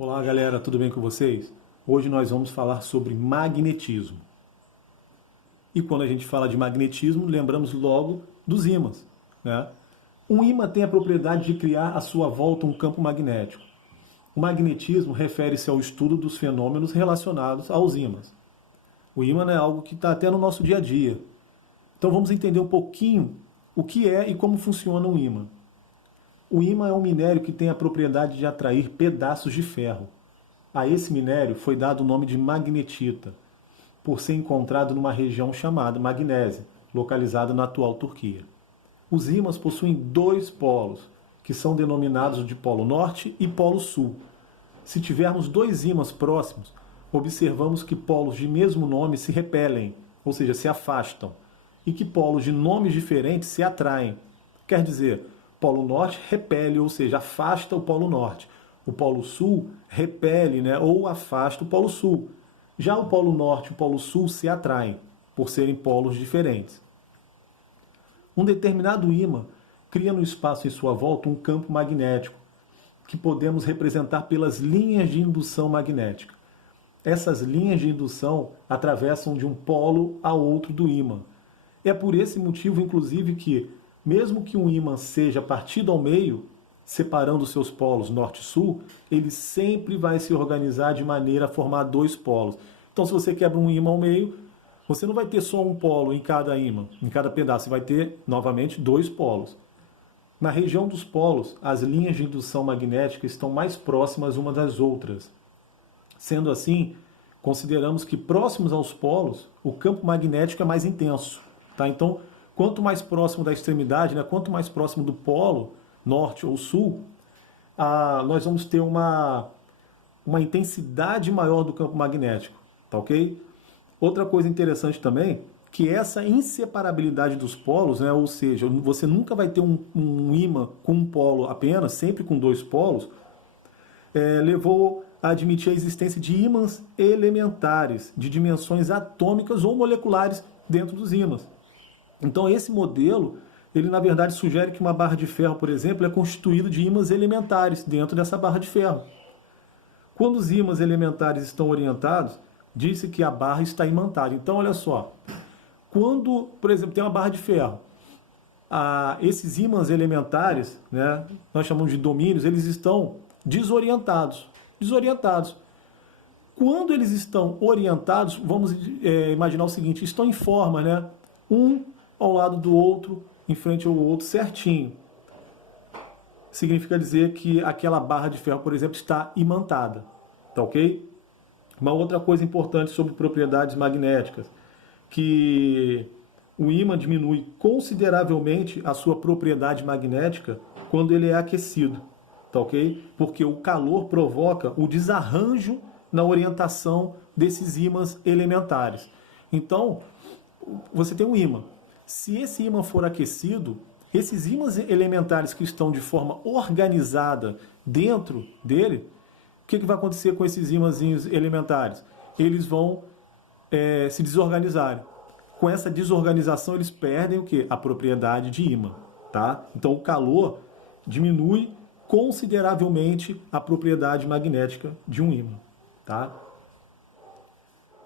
Olá galera, tudo bem com vocês? Hoje nós vamos falar sobre magnetismo. E quando a gente fala de magnetismo, lembramos logo dos ímãs, né? Um ímã tem a propriedade de criar à sua volta um campo magnético. O magnetismo refere-se ao estudo dos fenômenos relacionados aos ímãs. O ímã é algo que está até no nosso dia a dia. Então vamos entender um pouquinho o que é e como funciona um ímã. O ímã é um minério que tem a propriedade de atrair pedaços de ferro. A esse minério foi dado o nome de magnetita, por ser encontrado numa região chamada Magnésia, localizada na atual Turquia. Os ímãs possuem dois polos, que são denominados de polo norte e polo sul. Se tivermos dois ímãs próximos, observamos que polos de mesmo nome se repelem, ou seja, se afastam, e que polos de nomes diferentes se atraem. Quer dizer, polo norte repele, ou seja, afasta o polo norte. O polo sul repele, ou afasta o polo sul. Já o polo norte e o polo sul se atraem, por serem polos diferentes. Um determinado ímã cria no espaço em sua volta um campo magnético, que podemos representar pelas linhas de indução magnética. Essas linhas de indução atravessam de um polo a outro do ímã. É por esse motivo, inclusive, que mesmo que um ímã seja partido ao meio, separando seus polos norte e sul, ele sempre vai se organizar de maneira a formar dois polos. Então, se você quebra um ímã ao meio, você não vai ter só um polo em cada ímã, em cada pedaço, você vai ter, novamente, dois polos. Na região dos polos, as linhas de indução magnética estão mais próximas umas das outras. Sendo assim, consideramos que próximos aos polos, o campo magnético é mais intenso. Tá? Então, quanto mais próximo da extremidade, quanto mais próximo do polo, norte ou sul, nós vamos ter uma intensidade maior do campo magnético. Tá ok? Outra coisa interessante também, que essa inseparabilidade dos polos, ou seja, você nunca vai ter um ímã com um polo apenas, sempre com dois polos, levou a admitir a existência de ímãs elementares, de dimensões atômicas ou moleculares dentro dos ímãs. Então esse modelo, ele na verdade sugere que uma barra de ferro, por exemplo, é constituída de ímãs elementares dentro dessa barra de ferro. Quando os ímãs elementares estão orientados, diz-se que a barra está imantada. Então olha só, quando, por exemplo, tem uma barra de ferro, esses ímãs elementares, nós chamamos de domínios, eles estão desorientados. Quando eles estão orientados, vamos imaginar o seguinte, estão em forma, um ao lado do outro, em frente ao outro, certinho. Significa dizer que aquela barra de ferro, por exemplo, está imantada. Tá ok? Uma outra coisa importante sobre propriedades magnéticas, que o ímã diminui consideravelmente a sua propriedade magnética quando ele é aquecido. Tá ok? Porque o calor provoca o desarranjo na orientação desses ímãs elementares. Então, você tem um ímã. Se esse ímã for aquecido, esses ímãs elementares que estão de forma organizada dentro dele, o que vai acontecer com esses ímãs elementares? Eles vão se desorganizarem. Com essa desorganização, eles perdem o quê? A propriedade de ímã. Tá? Então, o calor diminui consideravelmente a propriedade magnética de um ímã. Tá?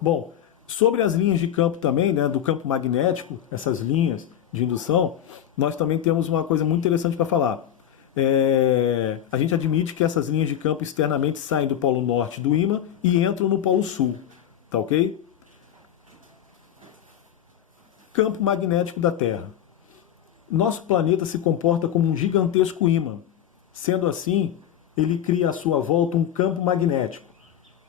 Bom, sobre as linhas de campo também, do campo magnético, essas linhas de indução, nós também temos uma coisa muito interessante para falar. A gente admite que essas linhas de campo externamente saem do polo norte do ímã e entram no polo sul. Tá ok? Campo magnético da Terra. Nosso planeta se comporta como um gigantesco ímã. Sendo assim, ele cria à sua volta um campo magnético.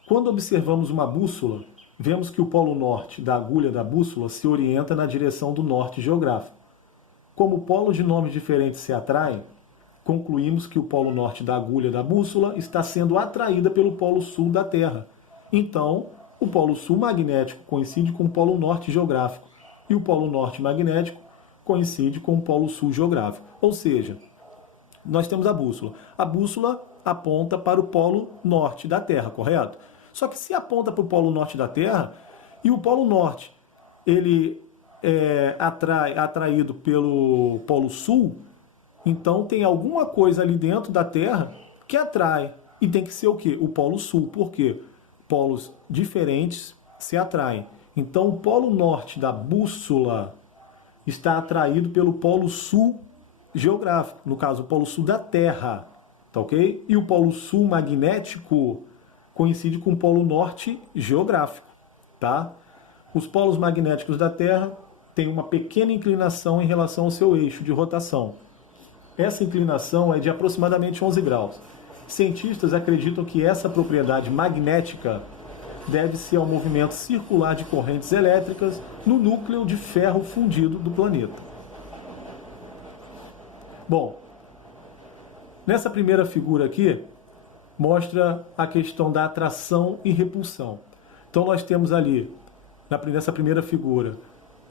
Quando observamos uma bússola, vemos que o polo norte da agulha da bússola se orienta na direção do norte geográfico. Como polos de nomes diferentes se atraem, concluímos que o polo norte da agulha da bússola está sendo atraída pelo polo sul da Terra. Então, o polo sul magnético coincide com o polo norte geográfico e o polo norte magnético coincide com o polo sul geográfico. Ou seja, nós temos a bússola. A bússola aponta para o polo norte da Terra, correto? Só que se aponta para o polo norte da Terra e o polo norte ele é atraído pelo polo sul, então tem alguma coisa ali dentro da Terra que atrai. E tem que ser o quê? O polo sul. Por quê? Polos diferentes se atraem. Então, o polo norte da bússola está atraído pelo polo sul geográfico, no caso, o polo sul da Terra, tá ok? E o polo sul magnético coincide com o polo norte geográfico, tá? Os polos magnéticos da Terra têm uma pequena inclinação em relação ao seu eixo de rotação. Essa inclinação é de aproximadamente 11 graus. Cientistas acreditam que essa propriedade magnética deve-se ao movimento circular de correntes elétricas no núcleo de ferro fundido do planeta. Bom, nessa primeira figura aqui, mostra a questão da atração e repulsão. Então nós temos ali, nessa primeira figura,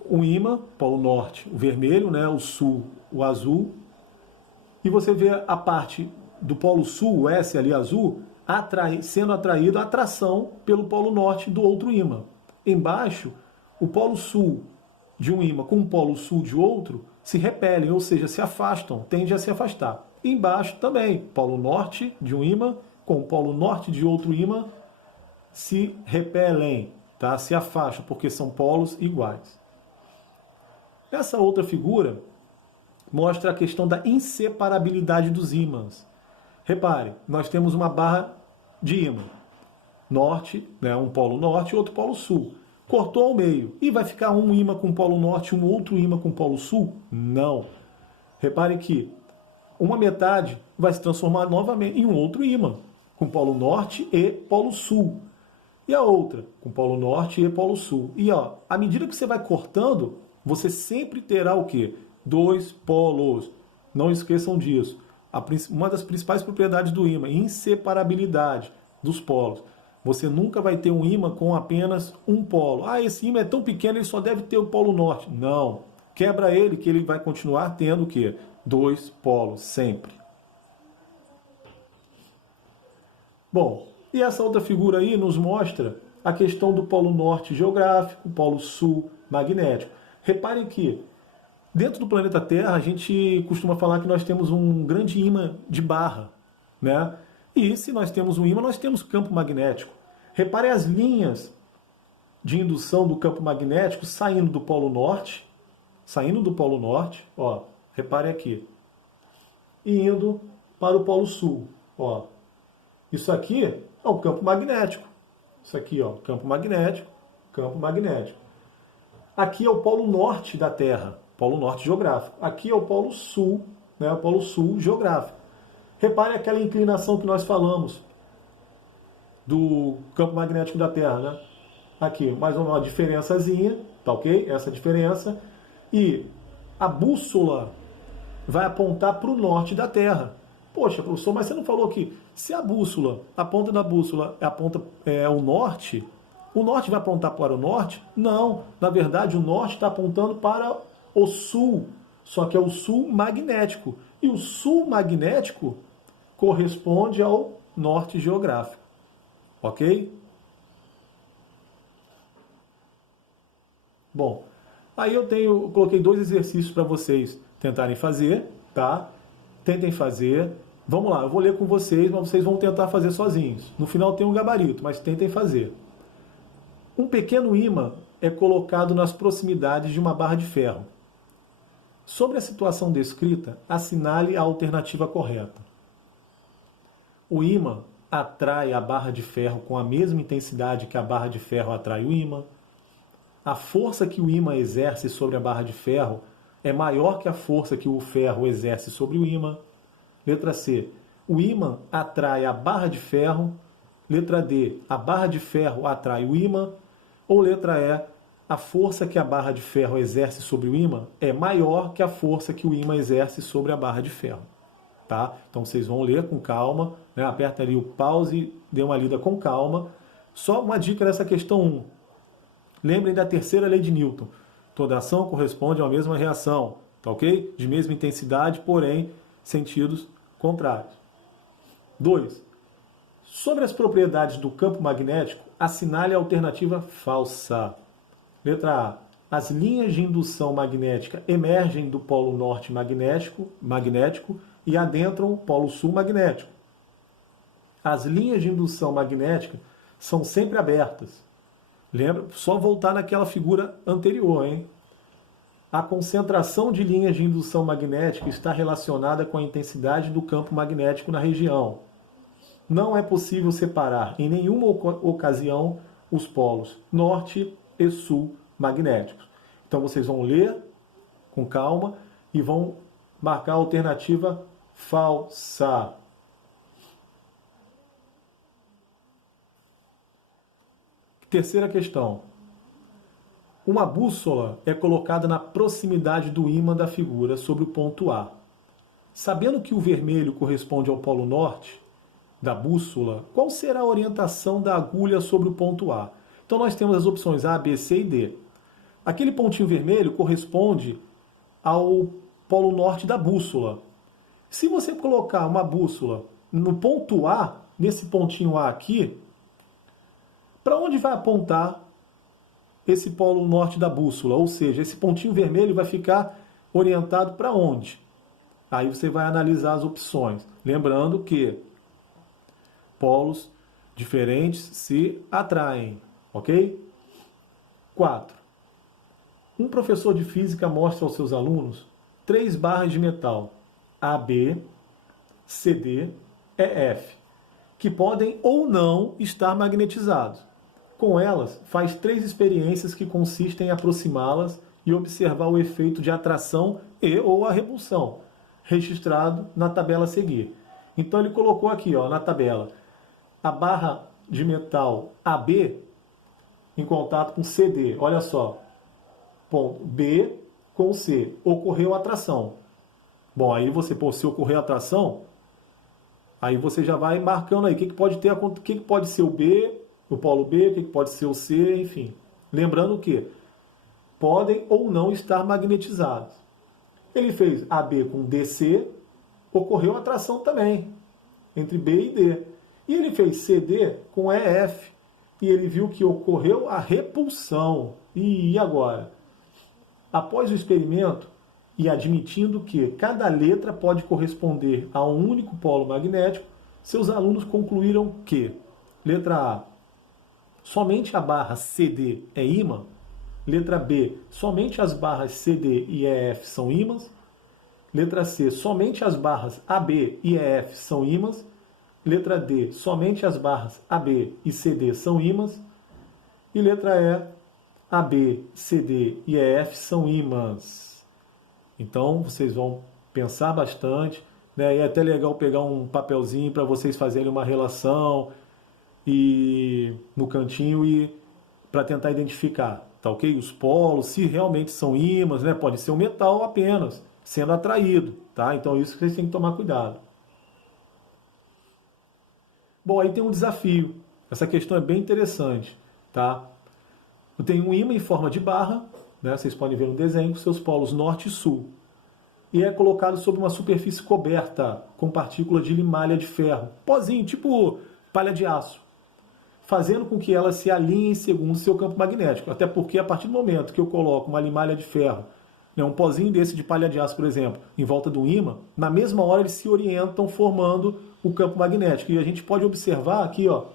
um ímã, polo norte, o vermelho, né, o sul, o azul, e você vê a parte do polo sul, o S ali azul, sendo atraído a atração pelo polo norte do outro ímã. Embaixo, o polo sul de um ímã com o polo sul de outro se repelem, ou seja, se afastam, tendem a se afastar. E embaixo também, polo norte de um ímã com o polo norte de outro ímã se repelem, tá? Se afastam, porque são polos iguais. Essa outra figura mostra a questão da inseparabilidade dos ímãs. Repare, nós temos uma barra de ímã. Norte, né, um polo norte e outro polo sul. Cortou ao meio. E vai ficar um ímã com polo norte e um outro ímã com polo sul? Não. Repare que uma metade vai se transformar novamente em um outro ímã, com polo norte e polo sul. E a outra, com polo norte e polo sul. E ó, à medida que você vai cortando, você sempre terá o quê? Dois polos. Não esqueçam disso. Uma das principais propriedades do ímã, inseparabilidade dos polos. Você nunca vai ter um ímã com apenas um polo. Ah, esse ímã é tão pequeno, ele só deve ter o polo norte. Não. Quebra ele que ele vai continuar tendo o quê? Dois polos, sempre. Bom, e essa outra figura aí nos mostra a questão do polo norte geográfico, polo sul magnético. Reparem que dentro do planeta Terra, a gente costuma falar que nós temos um grande ímã de barra, né? E se nós temos um ímã, nós temos campo magnético. Repare as linhas de indução do campo magnético saindo do polo norte, ó, repare aqui, e indo para o polo sul, ó. Isso aqui é o campo magnético. Isso aqui, ó, campo magnético, campo magnético. Aqui é o polo norte da Terra, polo norte geográfico. Aqui é o polo sul, né, o polo sul geográfico. Repare aquela inclinação que nós falamos do campo magnético da Terra, né? Aqui, mais uma diferençazinha, tá ok? Essa diferença. E a bússola vai apontar para o norte da Terra. Poxa, professor, mas você não falou que se a bússola, a ponta da bússola aponta o norte vai apontar para o norte? Não, na verdade o norte está apontando para o sul, só que é o sul magnético. E o sul magnético corresponde ao norte geográfico. Ok? Bom, aí eu coloquei 2 exercícios para vocês tentarem fazer, tá? Tentem fazer. Vamos lá, eu vou ler com vocês, mas vocês vão tentar fazer sozinhos. No final tem um gabarito, mas tentem fazer. Um pequeno ímã é colocado nas proximidades de uma barra de ferro. Sobre a situação descrita, assinale a alternativa correta. O ímã atrai a barra de ferro com a mesma intensidade que a barra de ferro atrai o ímã. A força que o ímã exerce sobre a barra de ferro é maior que a força que o ferro exerce sobre o ímã. Letra C. O ímã atrai a barra de ferro. Letra D. A barra de ferro atrai o ímã. Ou letra E. A força que a barra de ferro exerce sobre o ímã é maior que a força que o ímã exerce sobre a barra de ferro. Tá? Então vocês vão ler com calma, né? Aperta ali o pause e dê uma lida com calma. Só uma dica nessa questão 1. Lembrem da terceira lei de Newton. Toda ação corresponde a uma mesma reação, tá ok? De mesma intensidade, porém, sentidos contrários. 2. Sobre as propriedades do campo magnético, assinale a alternativa falsa. Letra A. As linhas de indução magnética emergem do polo norte magnético e adentram o polo sul magnético. As linhas de indução magnética são sempre abertas. Lembra? Só voltar naquela figura anterior, hein? A concentração de linhas de indução magnética está relacionada com a intensidade do campo magnético na região. Não é possível separar em nenhuma ocasião os polos norte e sul magnéticos. Então vocês vão ler com calma e vão marcar a alternativa falsa. Terceira questão. Uma bússola é colocada na proximidade do ímã da figura sobre o ponto A. Sabendo que o vermelho corresponde ao polo norte da bússola, qual será a orientação da agulha sobre o ponto A? Então nós temos as opções A, B, C e D. Aquele pontinho vermelho corresponde ao polo norte da bússola. Se você colocar uma bússola no ponto A, nesse pontinho A aqui, para onde vai apontar esse polo norte da bússola? Ou seja, esse pontinho vermelho vai ficar orientado para onde? Aí você vai analisar as opções. Lembrando que polos diferentes se atraem, ok? 4. Um professor de física mostra aos seus alunos 3 barras de metal AB, CD e F, que podem ou não estar magnetizados. Com elas, faz 3 experiências que consistem em aproximá-las e observar o efeito de atração e ou a repulsão, registrado na tabela a seguir. Então ele colocou aqui, ó, na tabela, a barra de metal AB em contato com CD. Olha só, ponto B com C, ocorreu atração. Bom, aí você, se ocorreu atração, aí você já vai marcando aí o que pode ter, o que pode ser o B, o polo B, o que pode ser o C, enfim. Lembrando que podem ou não estar magnetizados. Ele fez AB com DC, ocorreu atração também, entre B e D. E ele fez CD com EF, e ele viu que ocorreu a repulsão. E agora? Após o experimento, e admitindo que cada letra pode corresponder a um único polo magnético, seus alunos concluíram que, letra A, somente a barra CD é ímã. Letra B, somente as barras CD e EF são ímãs. Letra C, somente as barras AB e EF são ímãs. Letra D, somente as barras AB e CD são ímãs. E letra E, AB, CD e EF são ímãs. Então vocês vão pensar bastante, né? E é até legal pegar um papelzinho para vocês fazerem uma relação e no cantinho e para tentar identificar, tá ok? Os polos, se realmente são ímãs, né? Pode ser um metal apenas sendo atraído, tá? Então isso que vocês têm que tomar cuidado. Bom, aí tem um desafio. Essa questão é bem interessante, tá? Eu tenho um ímã em forma de barra, né? Vocês podem ver no desenho, com seus polos norte e sul. E é colocado sobre uma superfície coberta com partícula de limalha de ferro, pozinho, tipo palha de aço, fazendo com que ela se alinhe segundo seu campo magnético. Até porque a partir do momento que eu coloco uma limalha de ferro, né, um pozinho desse de palha de aço, por exemplo, em volta do ímã, na mesma hora eles se orientam formando o campo magnético. E a gente pode observar aqui, ó,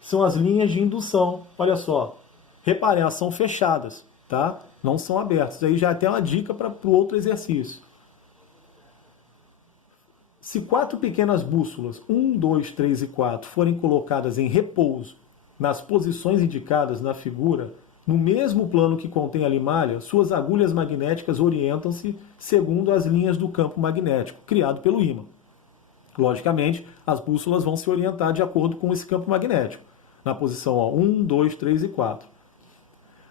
são as linhas de indução. Olha só, reparem, elas são fechadas, tá? Não são abertas. Aí já é até uma dica para o outro exercício. Se 4 pequenas bússolas, 1, 2, 3 e 4, forem colocadas em repouso nas posições indicadas na figura, no mesmo plano que contém a limalha, suas agulhas magnéticas orientam-se segundo as linhas do campo magnético, criado pelo ímã. Logicamente, as bússolas vão se orientar de acordo com esse campo magnético, na posição ó, 1, 2, 3 e 4.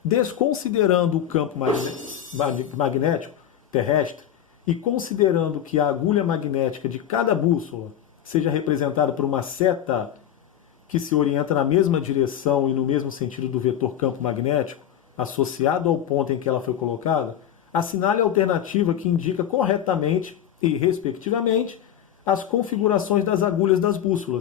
Desconsiderando o campo magnético terrestre e considerando que a agulha magnética de cada bússola seja representada por uma seta que se orienta na mesma direção e no mesmo sentido do vetor campo magnético, associado ao ponto em que ela foi colocada, assinale a alternativa que indica corretamente e, respectivamente, as configurações das agulhas das bússolas.